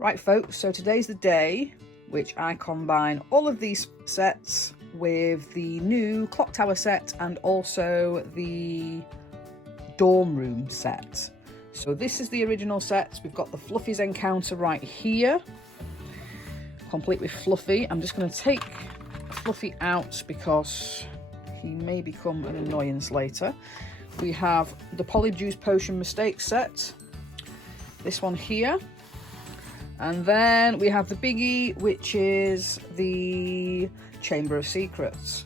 Right folks, so today's the day which I combine all of these sets with the new clock tower set and also the dorm room set. So this is the original set. We've got the Fluffy's encounter right here, complete with Fluffy. I'm just going to take Fluffy out because he may become an annoyance later. We have the Polyjuice Potion Mistake set, this one here. And then we have the biggie, which is the Chamber of Secrets.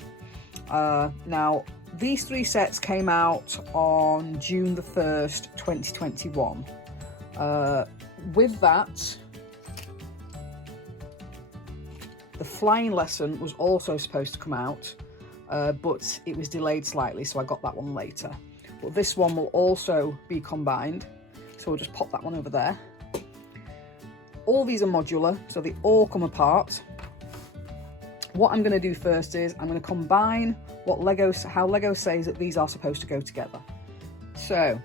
Now, these three sets came out on June the 1st, 2021. With that, the flying lesson was also supposed to come out, but it was delayed slightly, so I got that one later. But this one will also be combined, so we'll just pop that one over there. All these are modular, so they all come apart. What I'm going to do first is I'm going to combine how Lego says that these are supposed to go together. So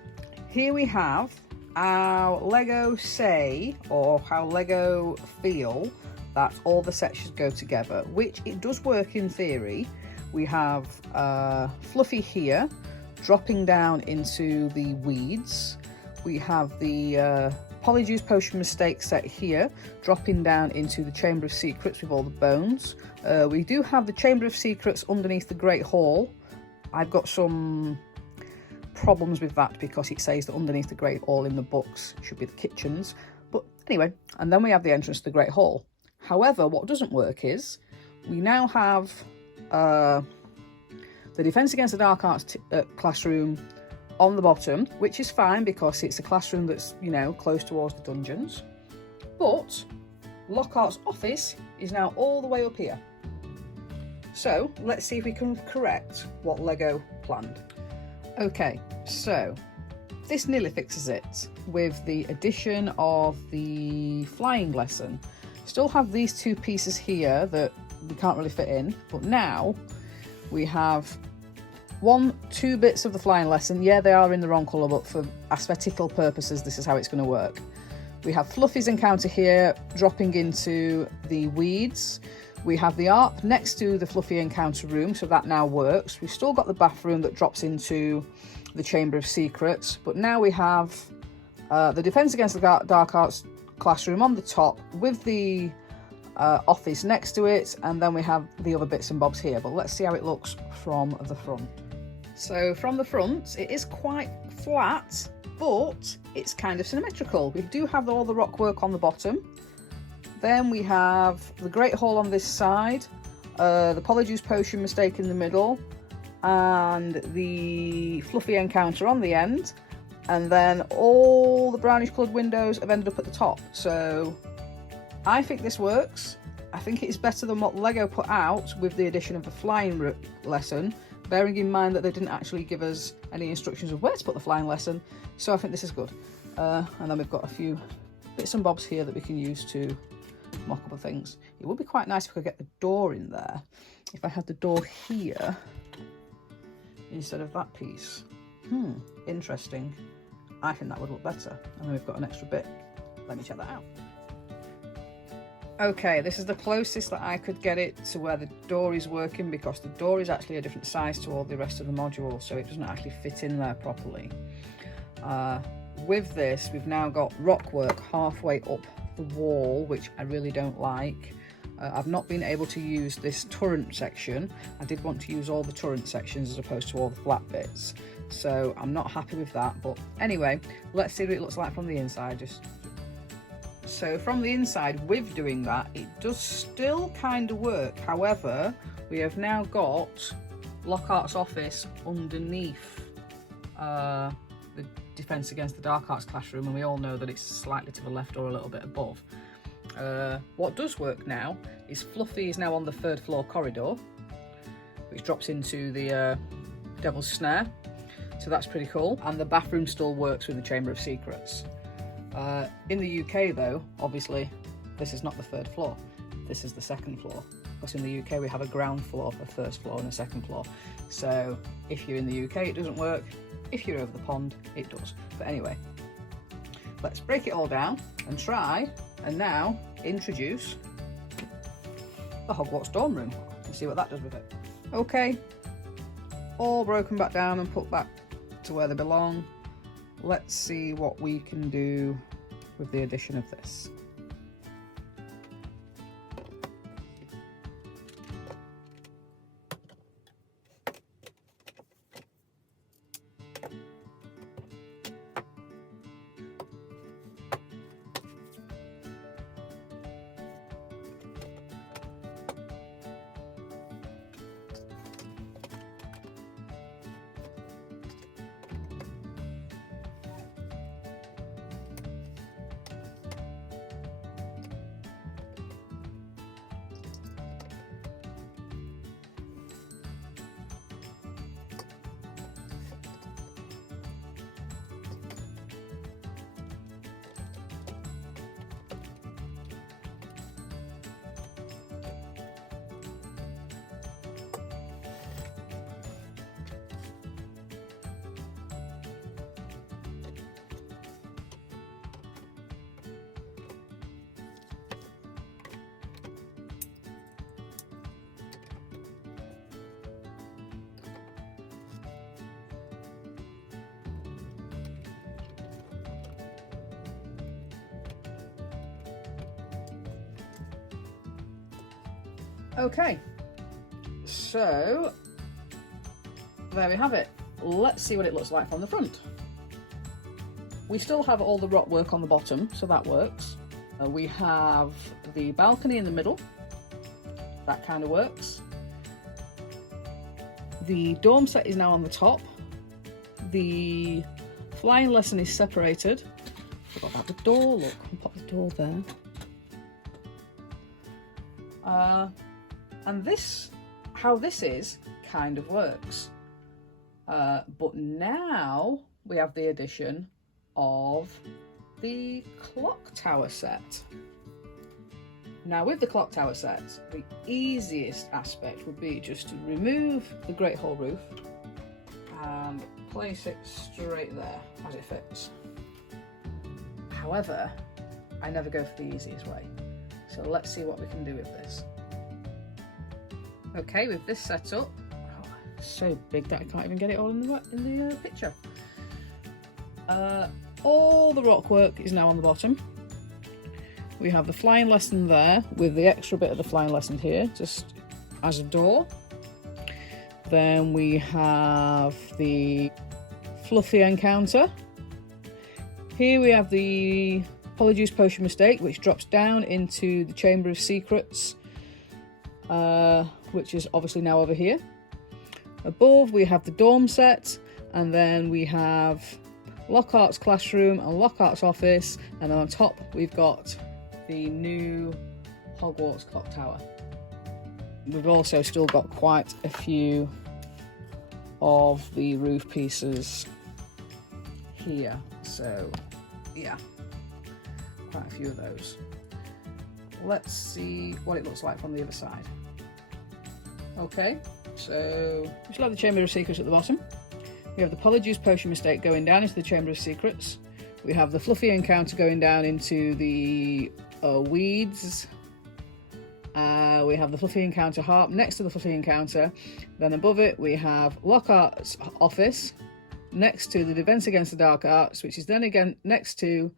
here we have how Lego say, or how Lego feel that all the sets should go together, which it does work in theory. We have Fluffy here dropping down into the weeds. We have the Polyjuice Potion Mistake set here, dropping down into the Chamber of Secrets with all the bones. We do have the Chamber of Secrets underneath the Great Hall. I've got some problems with that because it says that underneath the Great Hall in the books should be the kitchens. But anyway, and then we have the entrance to the Great Hall. However, what doesn't work is we now have the Defence Against the Dark Arts classroom on the bottom, which is fine because it's a classroom that's, you know, close towards the dungeons. But Lockhart's office is now all the way up here. So let's see if we can correct what Lego planned. Okay, so this nearly fixes it with the addition of the flying lesson. Still have these two pieces here that we can't really fit in, but now we have two bits of the flying lesson. Yeah, they are in the wrong colour, but for aesthetical purposes, this is how it's going to work. We have Fluffy's encounter here, dropping into the weeds. We have the ARP next to the Fluffy encounter room, so that now works. We've still got the bathroom that drops into the Chamber of Secrets, but now we have the Defence Against the Dark Arts classroom on the top with the office next to it, and then we have the other bits and bobs here. But let's see how it looks from the front. So from the front, it is quite flat, but it's kind of symmetrical. We do have all the rock work on the bottom. Then we have the Great Hall on this side, the Polyjuice Potion Mistake in the middle, and the Fluffy encounter on the end. And then all the brownish coloured windows have ended up at the top. So I think this works. I think it is better than what Lego put out with the addition of the flying lesson, bearing in mind that they didn't actually give us any instructions of where to put the flying lesson. So I think this is good. And then we've got a few bits and bobs here that we can use to mock up things. It would be quite nice if we could get the door in there. If I had the door here instead of that piece. Interesting. I think that would look better. And then we've got an extra bit. Let me check that out. Okay, this is the closest that I could get it to where the door is working, because the door is actually a different size to all the rest of the module, so it doesn't actually fit in there properly. With this, we've now got rock work halfway up the wall, which I really don't like. I've not been able to use this turret section. I did want to use all the turret sections as opposed to all the flat bits, so I'm not happy with that. But anyway, let's see what it looks like from the inside. So from the inside, with doing that, it does still kind of work. However, we have now got Lockhart's office underneath the Defence Against the Dark Arts classroom, and we all know that it's slightly to the left or a little bit above. What does work now is Fluffy is now on the 3rd floor corridor, which drops into the Devil's Snare, so that's pretty cool. And the bathroom still works with the Chamber of Secrets. In the UK though, obviously, this is not the 3rd floor, this is the 2nd floor. Because in the UK we have a ground floor, a 1st floor and a 2nd floor. So if you're in the UK it doesn't work, if you're over the pond it does. But anyway, let's break it all down and try And now introduce the Hogwarts dorm room and see what that does with it. Okay, all broken back down and put back to where they belong. Let's see what we can do with the addition of this. Okay, so there we have it. Let's see what it looks like from the front. We still have all the rock work on the bottom, so that works. We have the balcony in the middle. That kind of works. The dorm set is now on the top. The flying lesson is separated. Forgot about the door, look, I'll pop the door there. And this, how this is, kind of works. But now we have the addition of the clock tower set. Now with the clock tower set, the easiest aspect would be just to remove the Great Hall roof and place it straight there as it fits. However, I never go for the easiest way. So let's see what we can do with this. Okay, with this setup, oh, it's so big that I can't even get it all in the picture. All the rock work is now on the bottom. We have the flying lesson there with the extra bit of the flying lesson here, just as a door. Then we have the fluffy encounter. Here we have the Polyjuice Potion Mistake, which drops down into the Chamber of Secrets, which is obviously now over here. Above we have the dorm set, and then we have Lockhart's classroom and Lockhart's office, and then on top we've got the new Hogwarts clock tower. We've also still got quite a few of the roof pieces here, so yeah, quite a few of those. Let's see what it looks like from the other side. Okay, so we still have the Chamber of Secrets at the bottom. We have the Polyjuice Potion Mistake going down into the Chamber of Secrets. We have the Fluffy Encounter going down into the Weeds. We have the Fluffy Encounter Harp next to the Fluffy Encounter. Then above it we have Lockhart's office next to the Defense Against the Dark Arts, which is then again next to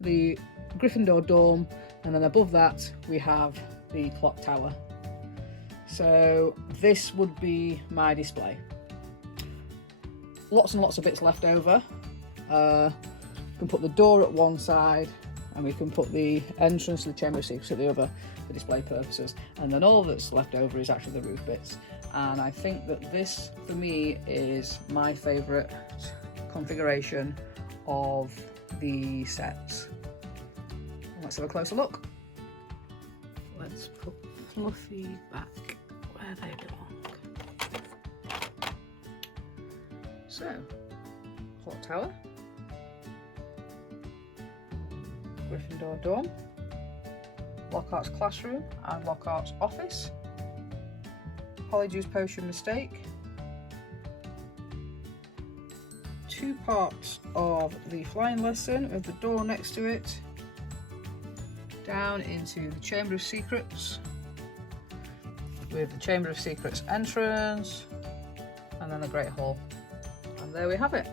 the Gryffindor dorm, and then above that we have the clock tower. So this would be my display. Lots and lots of bits left over. We can put the door at one side, and we can put the entrance to the Chamber of Secrets at the other for display purposes, and then all that's left over is actually the roof bits. And I think that this for me is my favourite configuration of the sets. Let's have a closer look. Let's put Fluffy back where they belong. So, clock tower, Gryffindor dorm, Lockhart's classroom and Lockhart's office, Polyjuice Potion Mistake, two parts of the flying lesson with the door next to it, down into the Chamber of Secrets with the Chamber of Secrets entrance and then the Great Hall. And there we have it.